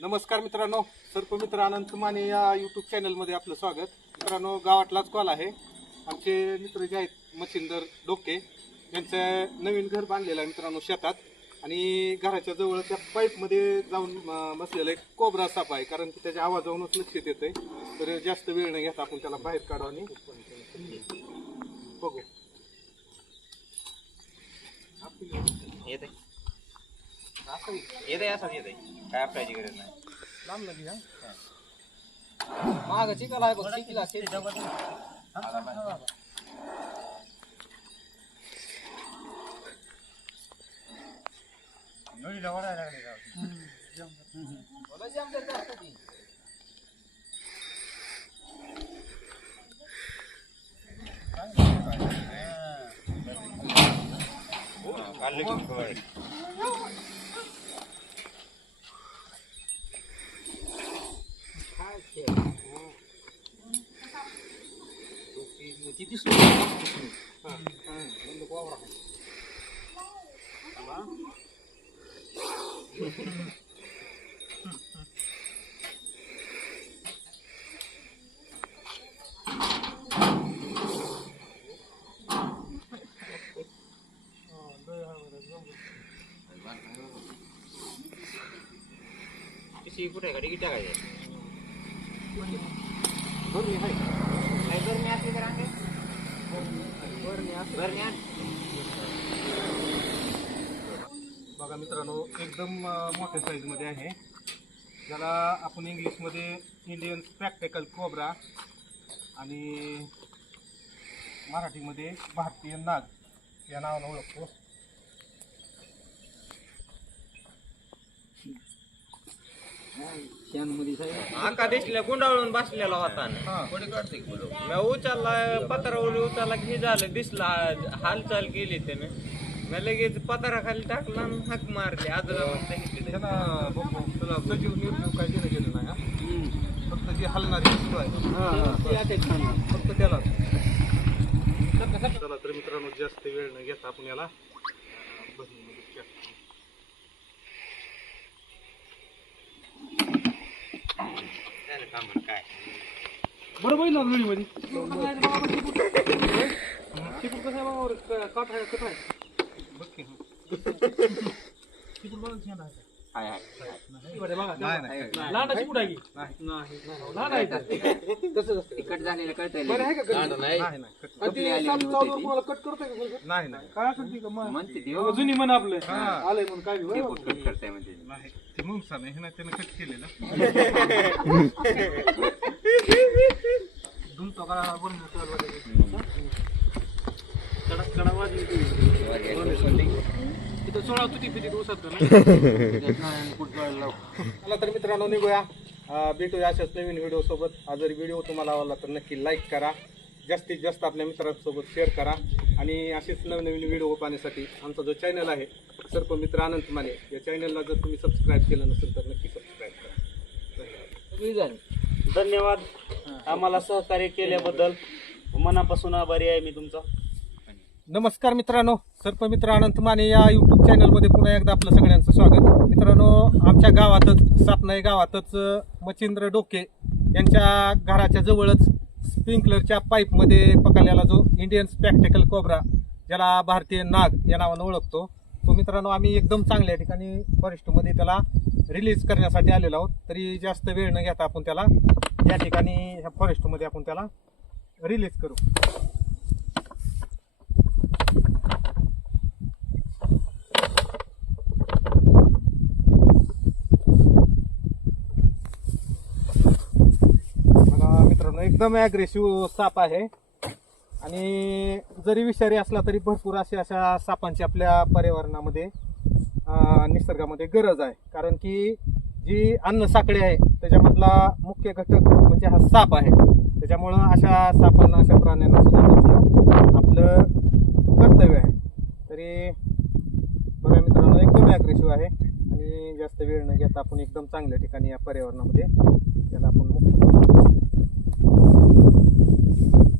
नमस्कार मित्रांनो सर्पमित्र अनंत माने या यूट्यूब चॅनलमध्ये आपलं स्वागत. मित्रांनो गावातलाच कॉल आहे. आमचे मित्र जे आहेत मच्छिंदर डोके यांचं नवीन घर बांधलेलं आहे मित्रांनो शेतात. आणि घराच्या जवळ त्या पाईपमध्ये जाऊन बसलेला एक कोबरा साप आहे. कारण की त्याच्या आवाजावरूनच लक्षात आहे तर जास्त वेळ नाही घेता आपण त्याला बाहेर काढू आणि बघू. येते. येत आहे असंच येत आहे काय आपल्याची गरज नाही लांब नाही हा माग चिकल आहे बघ चिकला काढले की आहे का तिकीट टाकायचं बरं मी आहे नाही बरं मी असली तर आणते बरं मी आण. बघा मित्रांनो एकदम मोठ्या साईजमध्ये आहे. ज्याला आपण इंग्लिशमध्ये इंडियन स्पॅक्टेकल कोबरा आणि मराठीमध्ये भारतीय नाग या नावानं ओळखतो. आका दिसल्या गुंडाळून बसलेला होता. ना. मी उचलला पत्रावर उचलला की झालं दिसला हालचाल केली त्याने. मी लगेच पत्रा टाकला आणि हाक मारली. तुला सजीव निर्जीव काय गेलं नाही हा? फक्त जी हलणारी वस्तू आहे. फक्त त्याला चला तर मित्रांनो जास्त वेळ न घेता आपण याला बरं बघितलं ना व्हिडिओ मध्ये चिकून कसं आहे बाबा आहे आहे? आहे हाय हाय. नाही नाही लांडाची कुठं आहे नाही. लहान आहे तसंच असतं तिकट झालेलं कळतंय बरं आहे का कधी? नाही. नाही कट- आणि ते साप चावल्यावर तुम्हाला कट करतोय का कोणी? नाही नाही. काय असेल ती का? मग? म्हणते ते अगं, जुनी म्हण आपलं. हा. आलंय म्हणून काय बी, ते बरोबर. कट करताय म्हणते नाही ते मुंगसा नाही हे नाही त्यानं कट केलेलं. दोन तोका बनवून ठेवायला पाहिजे. कडक कडक वाजली ती. सोळा तुटी फिटी दिवसात चला तर मित्रांनो निघूया. अं, भेटूया अशाच नवीन व्हिडिओ सोबत. हा जर व्हिडिओ तुम्हाला आवडला तर नक्की लाईक करा. जास्तीत जास्त आपल्या मित्रांसोबत शेअर करा. आणि असेच नवनवीन व्हिडिओ पाहण्यासाठी आमचा जो चॅनल आहे सर्प मित्र अनंत माने या चॅनलला जर तुम्ही सबस्क्राईब केलं नसेल तर नक्की सबस्क्राईब करा. धन्यवाद. धन्यवाद. आम्हाला सहकार्य केल्याबद्दल मनापासून आभारी आहे मी तुमचा. नमस्कार मित्रांनो सर्पमित्र अनंत माने या यूट्यूब चॅनलमध्ये पुन्हा एकदा आपलं सगळ्यांचं स्वागत. मित्रांनो आमच्या गावातच सापनाई गावातच मच्छिंद्र डोके यांच्या घराच्या जवळच स्प्रिंकलरच्या पाईपमध्ये पकडलेला जो इंडियन स्पॅक्टेकल कोबरा ज्याला भारतीय नाग या नावानं ओळखतो तो मित्रांनो आम्ही एकदम चांगल्या ठिकाणी फॉरेस्टमध्ये त्याला रिलीज करण्यासाठी आलेलो आहोत. तरी जास्त वेळ न घेता आपण त्याला या ठिकाणी ह्या फॉरेस्टमध्ये आपण त्याला रिलीज करू बघा मित्रांनो एकदम ॲग्रेसिव्ह साप आहे. आणि जरी विषारी असला तरी भरपूर अशा अशा सापांची आपल्या पर्यावरणामध्ये निसर्गामध्ये गरज आहे. कारण की जी अन्न साखळी आहे त्याच्यामधला मुख्य घटक म्हणजे हा साप आहे. त्याच्यामुळं अशा सापांना अशा प्राण्यांना सुद्धा जपणं आपलं कर्तव्य आहे. तरी बघा मित्रांनो एकदम ॲग्रेसिव्ह आहे. आणि जास्त वेळ न घेता आपण एकदम चांगल्या ठिकाणी या पर्यावरणामध्ये त्याला आपण मुक्त フフフ。